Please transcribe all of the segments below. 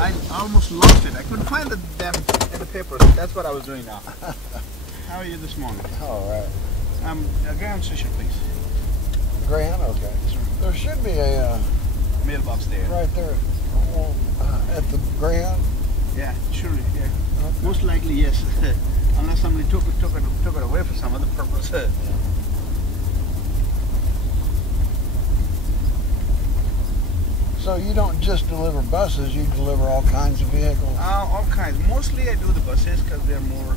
I almost lost it. I couldn't find the damn in the papers. That's what I was doing now. How are you this morning? All right. A ground station, please. Greyhound, okay. There should be a Mailbox there. right there at the Greyhound. Yeah, surely. Yeah. Okay. Most likely, yes. Unless somebody took it away for some other purpose. Yeah. So you don't just deliver buses, you deliver all kinds of vehicles? All kinds. Mostly I do the buses because they're more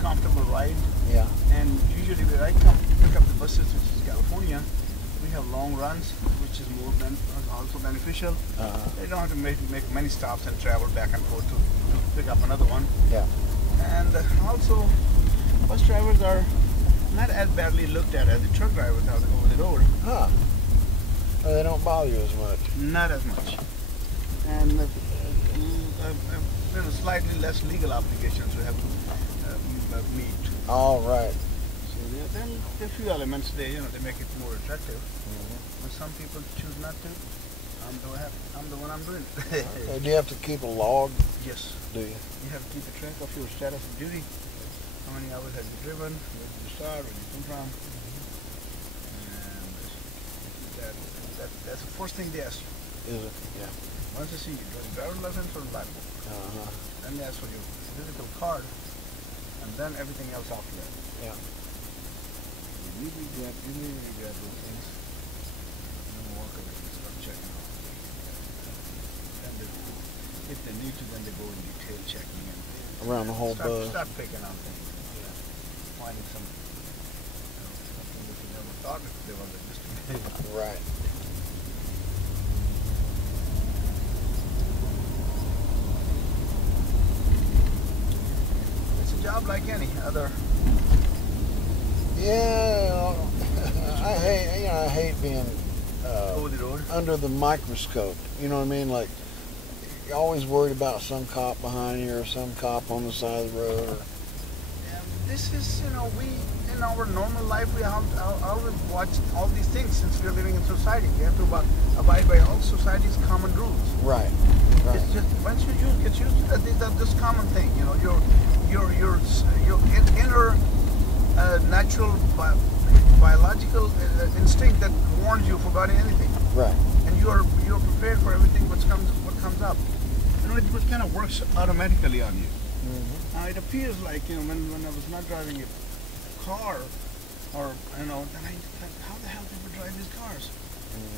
comfortable ride. Yeah. And usually when I come pick up the buses, which is California, we have long runs, which is also beneficial. They don't have to make many stops and travel back and forth to pick up another one. Yeah. And also, bus drivers are not as badly looked at as the truck drivers out over the road. Huh. Well, they don't bother you as much. Not as much. And slightly less legal obligations we have to meet. All right. So there are a few elements there, they make it more attractive. But some people choose not to. I'm the one I'm doing it. Okay. Do you have to keep a log? Yes. Do you? You have to keep a track of your status of duty. How many hours have you driven? Where did you start? Where did you come from? And that's the first thing they ask you. Is it? Yeah. Once they see you, driver's license or black book. Then they ask for your physical card, and then everything else after that. Yeah. You immediately grab those things, and then walk away and start checking out. Then if they need to, then they go in detail checking and Around the whole bus. Start picking out things. Yeah. Finding something that you never thought they were just. Right. It's a job like any other. Yeah, I hate being Over the road. under the microscope. You know what I mean? Like, you're always worried about some cop behind you or some cop on the side of the road. This is, we in our normal life we have always watched all these things since we're living in society. We have to abide by all society's common rules. Right. It's just once you get used to this common thing, your inner natural biological instinct that warns you about anything. Right. And you're prepared for everything what comes up. It just kind of works automatically on you. It appears like when I was not driving a car, or then I thought, how the hell do people drive these cars?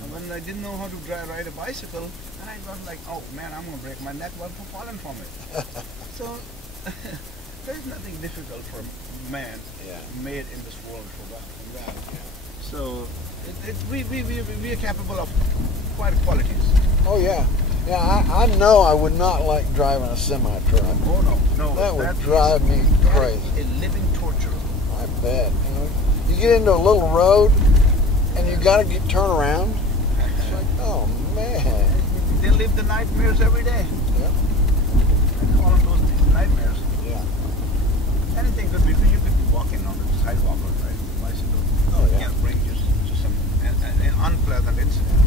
And when I didn't know how to ride a bicycle, and I was like, oh man, I'm gonna break my neck while falling from it. So there's nothing difficult for man made in this world for God. So we are capable of quite qualities. Oh yeah. Yeah, I know I would not like driving a semi-truck. Oh no. That would drive me crazy. A living torture. I bet. You get into a little road and you got to turn around. It's like, oh man. They live the nightmares every day. Yeah. I call them those nightmares. Yeah. Anything could be, because you could be walking on the sidewalk or riding a bicycle. Oh yeah. It can bring you to some an unpleasant incident.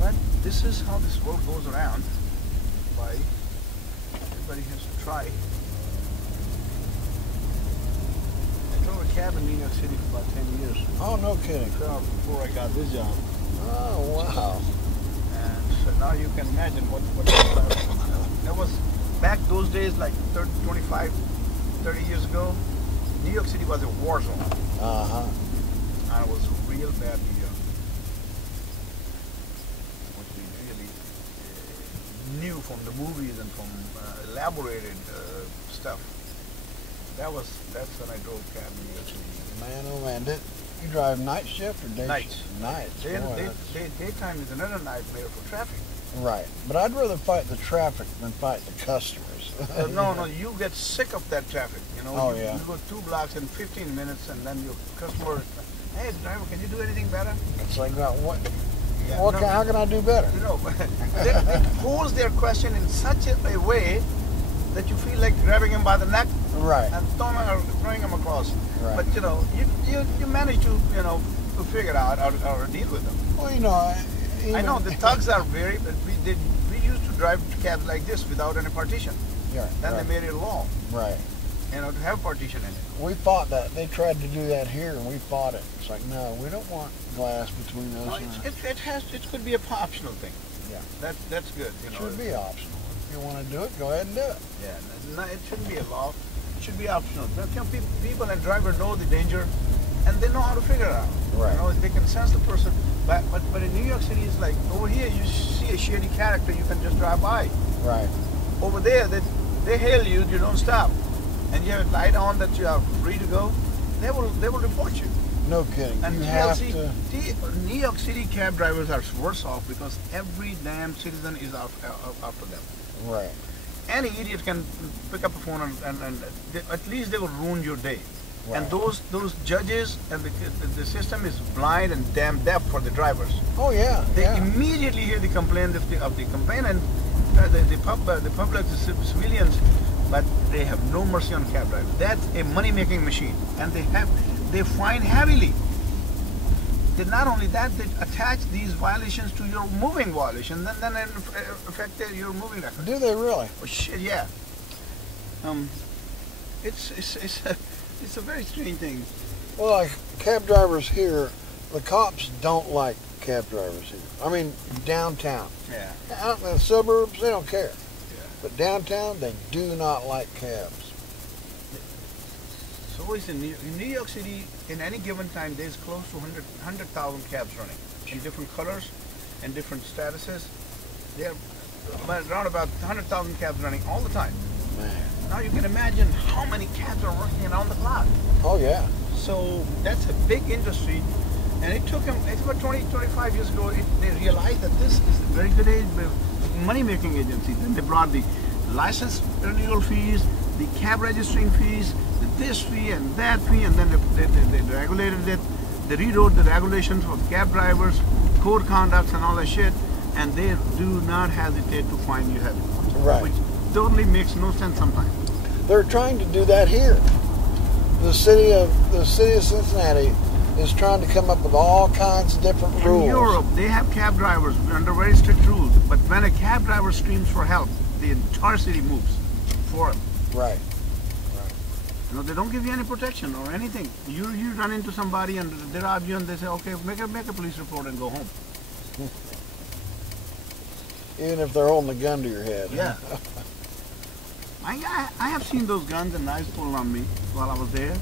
But this is how this world goes around. Everybody has to try. I drove a cab in New York City for about 10 years. Oh, no kidding. Before I got this job. Oh, wow. And so now you can imagine what that was back those days, like 30 years ago. New York City was a war zone. And it was real bad New York. What we really knew from the movies and from elaborated stuff. That's when I drove cab in New York City. Man, oh man, did you drive night shift or day Night. shift? Night. Daytime is another nightmare for traffic. Right, but I'd rather fight the traffic than fight the customers. No, you get sick of that traffic. Oh, you, yeah. You go 2 blocks in 15 minutes, and then your customer, hey driver, can you do anything better? It's like, what? Yeah, How can I do better? They pose their question in such a way that you feel like grabbing him by the neck, Right. and throwing him across. Right. But you manage to to figure out how to deal with them. Well, I know the thugs are we used to drive cabs like this without any partition. Yeah. Then Right. they made it law, Right. to have partition in it. We fought that. They tried to do that here, and we fought it. It's like, no, we don't want glass between us. No, it could be a optional thing. Yeah. That's good. It should be optional. If you want to do it, go ahead and do it. Yeah, it shouldn't be a law. It should be optional. People and drivers know the danger, and they know how to figure it out. Right. They can sense the person. But in New York City, it's like over here, you see a shady character, you can just drive by. Right. Over there, they hail you, you don't stop, and you have a light on that you are free to go. They will report you. No kidding. And you have to. New York City cab drivers are worse off because every damn citizen is after them. Right. Any idiot can pick up a phone and at least they will ruin your day. Right. And those judges and the system is blind and damn deaf for the drivers. Oh yeah. They yeah. immediately hear the complaint of the complaint, and the public, the civilians, but they have no mercy on cab drivers. That's a money-making machine, and they fine heavily. Not only that, they attach these violations to your moving violation, then it affect your moving record. Do they really? Oh shit, yeah. It's a very strange thing. Well, like cab drivers here, the cops don't like cab drivers here. I mean, downtown. Yeah. Out in the suburbs, they don't care. Yeah. But downtown, they do not like cabs. So it's in New York City, in any given time, there's close to 100,000 cabs running in different colors and different statuses. There are around about 100,000 cabs running all the time. Man. Now you can imagine how many cabs are working around the clock. Oh yeah. So that's a big industry, and it took them, it's about 25 years ago, they realized that this is a very good money-making agency. Then they brought the license renewal fees, the cab registering fees, this fee and that fee, and then they regulated it. They rewrote the regulations for cab drivers, code conducts and all that shit, and they do not hesitate to fine you heavy. Right. Which totally makes no sense sometimes. They're trying to do that here. The city of Cincinnati is trying to come up with all kinds of different rules. In Europe, they have cab drivers under very strict rules, but when a cab driver screams for help, the entire city moves for him. Right. They don't give you any protection or anything. You run into somebody and they rob you, and they say, okay, make a police report and go home. Even if they're holding a gun to your head. Yeah. I have seen those guns and knives pulled on me while I was there,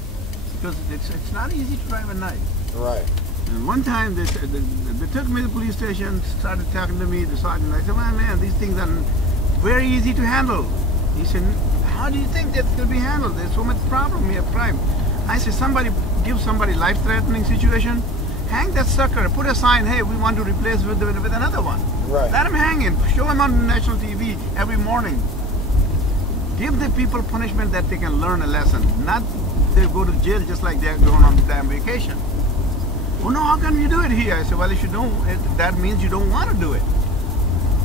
because it's not easy to drive at night. Right. And one time they took me to the police station, started talking to me, the sergeant. I said, well, man, these things are very easy to handle. He said, how do you think that could be handled? There's so much problem here, crime. I said, give somebody life-threatening situation, hang that sucker, put a sign, hey, we want to replace with another one. Right. Let him hang it, show him on national TV every morning. Give the people punishment that they can learn a lesson, not they go to jail just like they're going on damn vacation. Well, no, how can you do it here? I said, well, if you don't, that means you don't want to do it.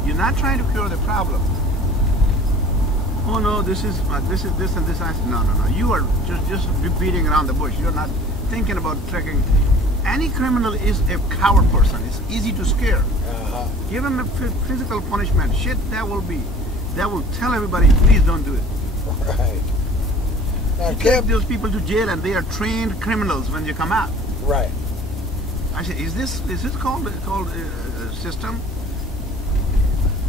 You're not trying to cure the problem. Oh no, this is this and this. I said, no. You are just beating around the bush. You're not thinking about tricking. Any criminal is a coward person. It's easy to scare. Uh-huh. Give him a physical punishment. Shit, that will tell everybody, please don't do it. Right. Now, You take those people to jail and they are trained criminals when they come out. Right. I said, is this called a system?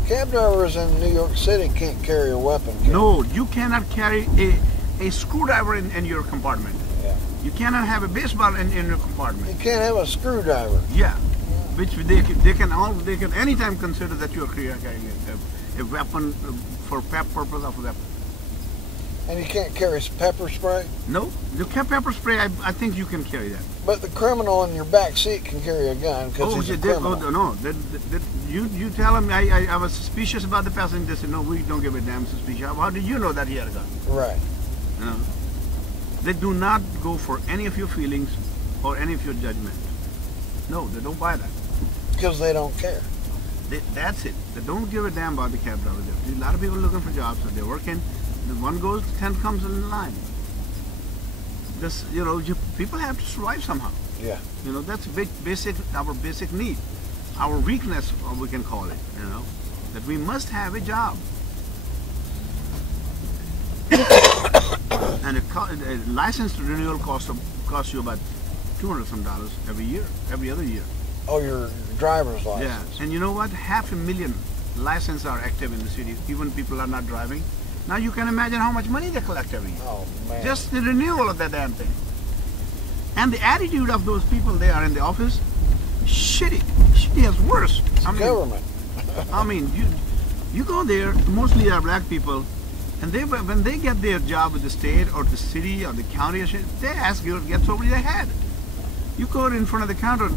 Cab drivers in New York City can't carry a weapon. No, you cannot carry a screwdriver in your compartment. Yeah. You cannot have a baseball in your compartment. You can't have a screwdriver. Yeah, which they can anytime consider that you are carrying a weapon for purpose of a weapon. And you can't carry pepper spray. No, the pepper spray. I think you can carry that. But the criminal in your back seat can carry a gun because he's a criminal. No. You tell him I was suspicious about the passenger. They said, no, we don't give a damn suspicion. How did you know that he had a gun? Right. You know, they do not go for any of your feelings or any of your judgment. No, they don't buy that. Because they don't care. That's it. They don't give a damn about the cab driver. There's a lot of people looking for jobs, so they're working. The one goes, 10 comes in line. This, people have to survive somehow. Yeah. That's our basic need, our weakness, or we can call it. that we must have a job. And a license renewal costs you about $200 some every year, every other year. Oh, your driver's license. Yeah, and you know what? 500,000 licenses are active in the city, even people are not driving. Now you can imagine how much money they collect every year. Oh, man. Just the renewal of that damn thing. And the attitude of those people they are in the office, shitty as worse. Government. I mean, you go there, mostly are black people, and when they get their job with the state or the city or the county or shit, they ask you to get over their head. You go in front of the counter,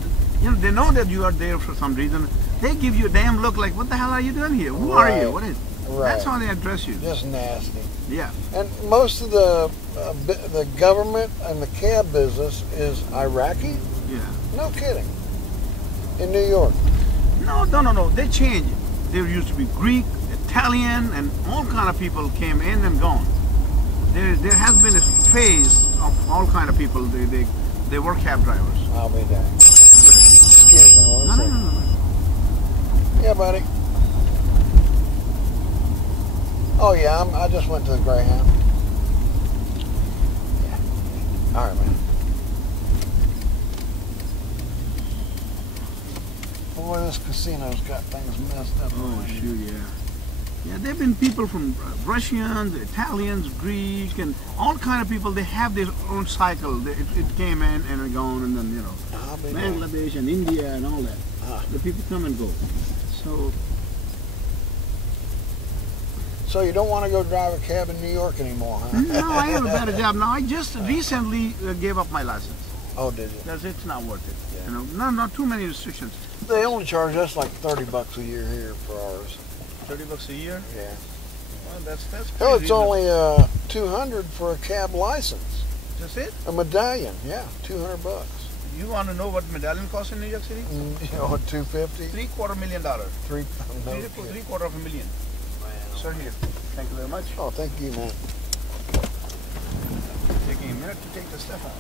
you know, they know that you are there for some reason. They give you a damn look like, what the hell are you doing here? Who are you? What is? Right. That's how they address you. Just nasty. Yeah. And most of the government and the cab business is Iraqi? Yeah. No kidding. In New York. No. They changed. There used to be Greek, Italian, and all kind of people came in and gone. There has been a phase of all kind of people. They were cab drivers. I'll be there. Excuse me. No. Yeah, buddy. Oh yeah, I just went to the Greyhound. Yeah. All right, man. Boy, this casino's got things messed up. Oh shoot, yeah. Yeah, there've been people from Russians, Italians, Greek, and all kind of people. They have their own cycle. It came in and gone, and then Bangladesh and India and all that. The people come and go. So you don't want to go drive a cab in New York anymore, huh? No, I have a better job now. I just recently gave up my license. Oh, did you? Because it's not worth it. Yeah. You know, not too many restrictions. They only charge us like $30 a year here for ours. $30 a year? Yeah. Well, that's hell, it's only $200 for a cab license. That's it? A medallion, yeah, $200. You want to know what medallion costs in New York City? You know, $250. $750,000. $750,000. Wow. Sir, here. Thank you very much. Oh, thank you, man. Taking a minute to take the stuff out.